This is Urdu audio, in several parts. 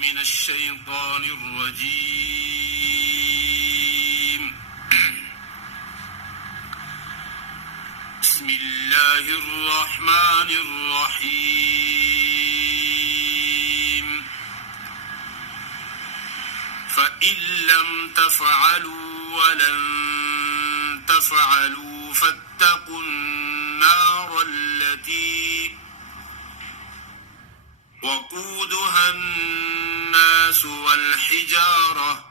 من الشيطان الرجيم بسم الله الرحمن الرحيم فإن لم تفعلوا ولن تفعلوا فاتقوا النار التي وقودها الناس والحجارة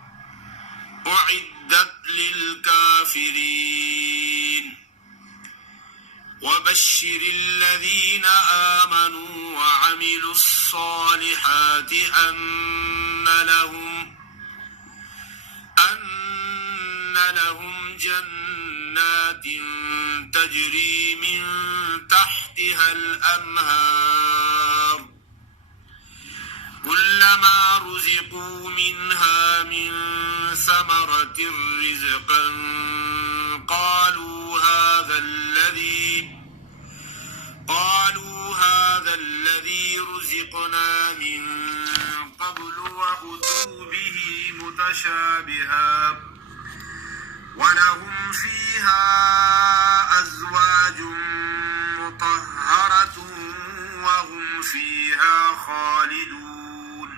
أعدت للكافرين وبشر الذين آمنوا وعملوا الصالحات أن لهم جنات تجري من تحتها الأنهار كلما رزقوا منها من ثمرة رزقا قالوا هذا الذي رزقنا من قبل وأتوا به متشابها ولهم فيها أزواج مطهرة وهم فيها خالدون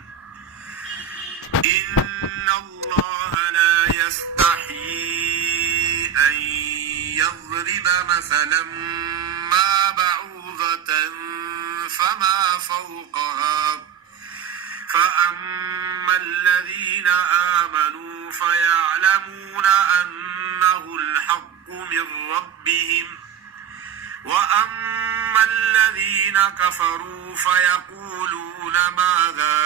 إن الله لا يستحيي أن يضرب مثلا ما بعوضة فما فوقها فأما الذين آمنوا فيعلمون أنه الحق من ربهم وأما الذين كفروا فيقولون ماذا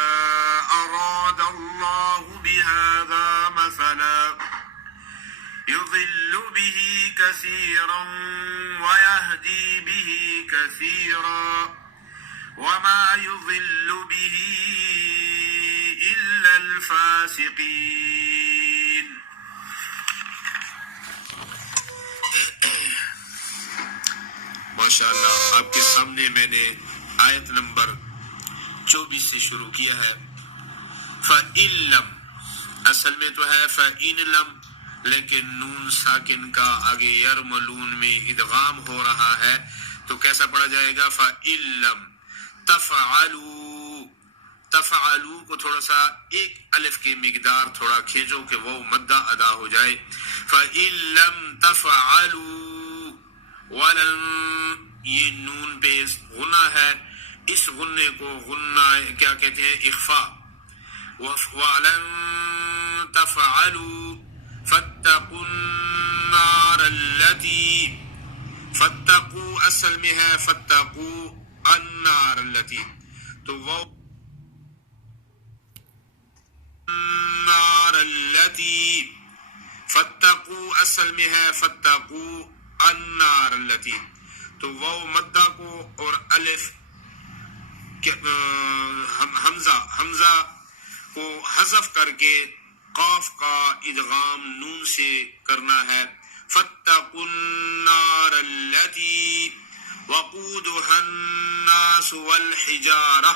أراد الله بهذا مثلا يضل به كثيرا ويهدي به كثيرا وما يضل به إلا الفاسقين. ماشاءاللہ آپ کے سامنے میں نے آیت نمبر 24 سے شروع کیا ہے. فَإِن لَمْ اصل میں تو ہے فَإِن لَمْ لیکن نون ساکن کا آگے یرملون میں ادغام ہو رہا ہے تو کیسا پڑھا جائے گا؟ فَإِن لَمْ تفعلوا کو تھوڑا سا ایک الف کی مقدار تھوڑا کھینچو کہ وہ مدہ ادا ہو جائے. فَإِن لَمْ تفعلوا ولن یہ نون پہ غنہ ہے، اس غنے کو غنہ کیا کہتے ہیں؟ اخفاء. وَلَن تَفْعَلُوا فَاتَّقُوا النَّارَ الَّتِي فَاتَّقُوا اصل میں ہے فَاتَّقُوا النَّارَ الَّتِي تو وہ النَّارَ الَّتِي فَاتَّقُوا اصل میں ہے فَاتَّقُوا النار التي تو واو مدہ کو اور الف حمزہ کو حذف کر کے قاف کا ادغام نون سے کرنا ہے. فاتقوا النار التي وقودها الناس والحجارہ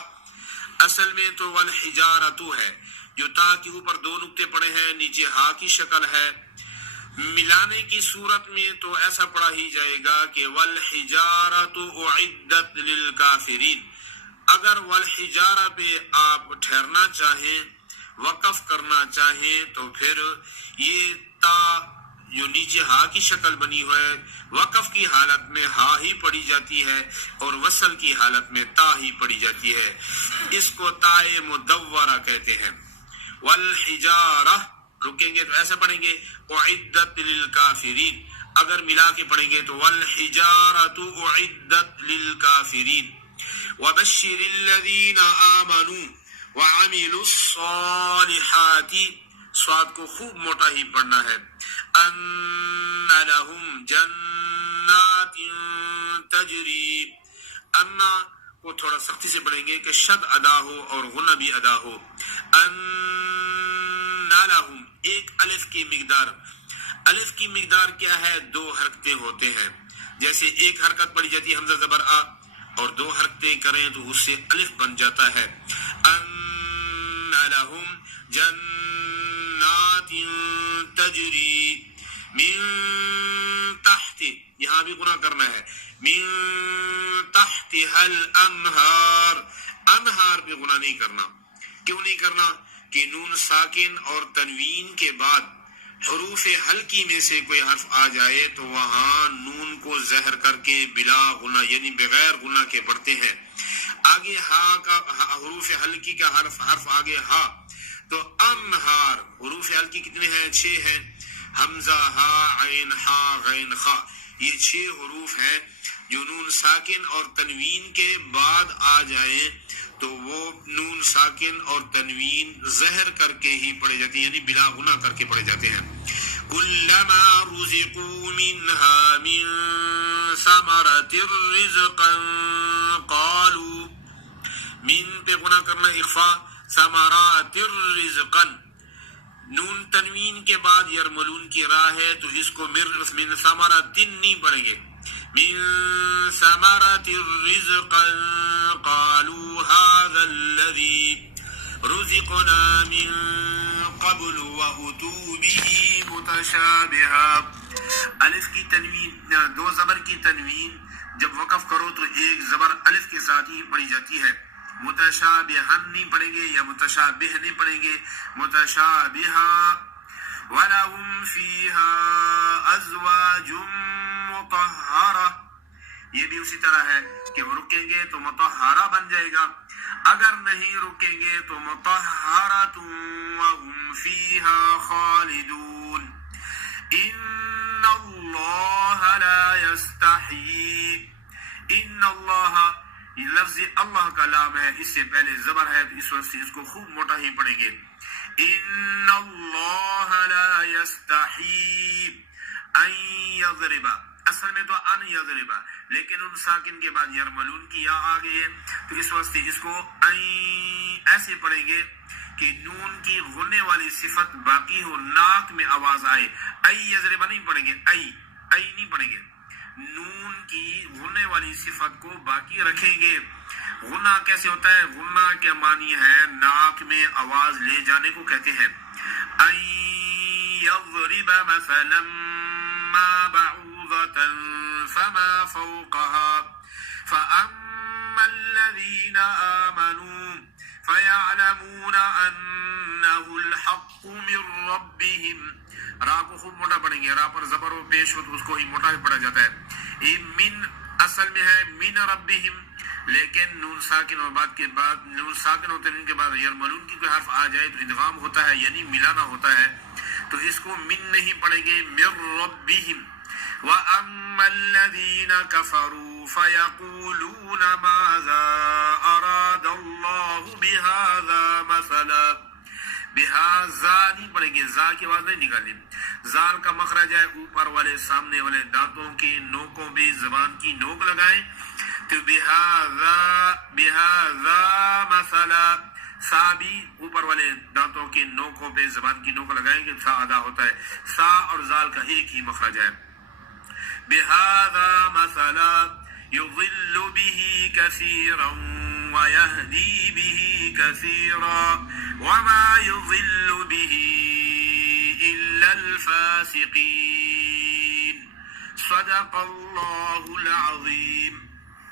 اصل میں تو والحجارۃ ہے، جو تا کے اوپر دو نقطے پڑے ہیں، نیچے ہا کی شکل ہے. ملانے کی صورت میں تو ایسا پڑھا ہی جائے گا کہ والحجارۃ اعدت للکافرین. اگر والحجارہ پہ آپ ٹھہرنا چاہیں، وقف کرنا چاہیں تو پھر یہ تا جو نیچے ہا کی شکل بنی ہے وقف کی حالت میں ہا ہی پڑھی جاتی ہے اور وصل کی حالت میں تا ہی پڑھی جاتی ہے. اس کو تائے مدورہ کہتے ہیں. والحجارہ رکیں گے تو ایسا پڑھیں گے اعدت للکافرین. اگر ملا کے پڑھیں گے تو والحجارۃ اعدت للکافرین. وبشر الذین آمنوا وعملوا الصالحات صاد کو خوب موٹا ہی پڑھنا ہے. ان لهم جنات تجری انا کو تھوڑا سختی سے پڑھیں گے کہ شد ادا ہو اور غنہ بھی ادا ہو. ان لهم ایک الف کی مقدار کیا ہے؟ 2 حرکتیں ہوتے ہیں. جیسے ایک حرکت پڑھی جاتی ہے حمزہ زبر آ اور 2 حرکتیں کریں تو اس سے الف بن جاتا ہے. ان لهم جنات تجری من تحت، یہاں بھی گناہ کرنا ہے، من تحتها الانہار، انہار پہ گناہ نہیں کرنا۔ کیوں نہیں کرنا؟ کہ نون ساکن اور تنوین کے بعد حروف حلقی میں سے کوئی حرف آ جائے تو وہاں نون کو زہر کر کے بلا غنہ یعنی بغیر غنہ کے پڑھتے ہیں۔ آگے ہا کا حروف حلقی کا حرف آگے ہا، تو انہار حروف حلقی کتنے ہیں؟ 6 ہیں، حمزہ، ہا، عین، ہا، غین، خا، یہ 6 حروف ہیں جو نون ساکن اور تنوین کے بعد آ جائیں تو وہ نون ساکن اور تنوین زہر کر کے ہی پڑھے جاتے ہیں، یعنی بلا غنہ کر کے پڑھے جاتے ہیں۔ کلما رزقوا منها من ثمرة رزقا قالوا، من پہ گناہ کرنا اخفا، ثمرات رزقا، نون تنوین کے بعد یرملون کی راہ ہے تو اس کو من ثمرات نہیں پڑھیں گے، من ثمرات رزقا قالوا هذا الذي رزقنا من قبل وأتوا به متشابها۔ الف کی تنوین، 2 زبر کی تنوین جب وقف کرو تو ایک زبر الف کے ساتھ ہی پڑھی جاتی ہے، متشابہن نہیں پڑھیں گے یا متشابہ نہیں پڑھیں گے، متشابہا۔ وَلَهُمْ فِيهَا أَزْوَاجٌ مُطَهَّرَةٌ، یہ بھی اسی طرح ہے کہ وہ رکیں گے تو مطہرہ بن جائے گا، اگر نہیں رکیں گے تو مطہرۃ وَهُمْ فِيهَا خَالِدُونَ۔ ان اللہ لا یستحیی، ان اللہ، یہ لفظ اللہ کا لام ہے، اس سے پہلے زبر ہے تو اس وقت سے اس کو خوب موٹا ہی پڑھیں گے، ان اللہ لا یستحیی ان یضرب، اصل میں تو ان یضرب، لیکن ان ساکن کے بعد یرملون کی یا آ گئی ہے تو اس وقت سے اس کو ایسے پڑھیں گے کہ نون کی غننے والی صفت باقی ہو، ناک میں آواز آئے، ای یضرب نہیں پڑھیں گے، ای نہیں پڑھیں گے، نون کی غننے والی صفت کو باقی رکھیں گے۔ غنہ کیسے ہوتا ہے؟ غنہ کے معنی ہے ناک میں آواز لے جانے کو کہتے ہیں۔ ان یضرب مثلا ما بعوضة فما فوقها فأما الذين آمنوا فيعلمون أنه الحق من ربهم، را کو خوب موٹا پڑھیں گے، را پر زبر و پیش ہو تو اس کو ہی موٹا ہی پڑھا جاتا ہے۔ یہ من اصل میں ہے من ربهم، لیکن نون ساکن اور بعد کے بعد نون ساکن ہوتے ہیں، ان کے بعد یرملون کی کوئی حرف آ جائے تو ادغام ہوتا ہے یعنی ملانا ہوتا ہے، تو اس کو من نہیں پڑھیں گے، من ربهم۔ وَأَمَّا الَّذِينَ كَفَرُوا فَيَقُولُونَ مَاذَا أَرَادَ اللَّهُ بِهَذَا مَثَلًا، بِهَذَا نہیں پڑھیں گے، زا کی آواز نہیں نکالیں، زال کا مخرج ہے اوپر والے سامنے والے دانتوں کے نوکوں پہ زبان کی نوک لگائیں تو بِهَذَا مَثَلًا، سا بھی اوپر والے دانتوں کے نوکوں پہ زبان کی نوک لگائیں گے، سا ادا ہوتا ہے، سا اور زال کا ایک ہی مخرج ہے۔ بِهَذَا مَثَلًا يُضِلُّ بِهِ كَثِيرًا وَيَهْدِي بِهِ كَثِيرًا وَمَا يُضِلُّ بِهِ إِلَّا الْفَاسِقِينَ۔ صدق اللہ العظیم۔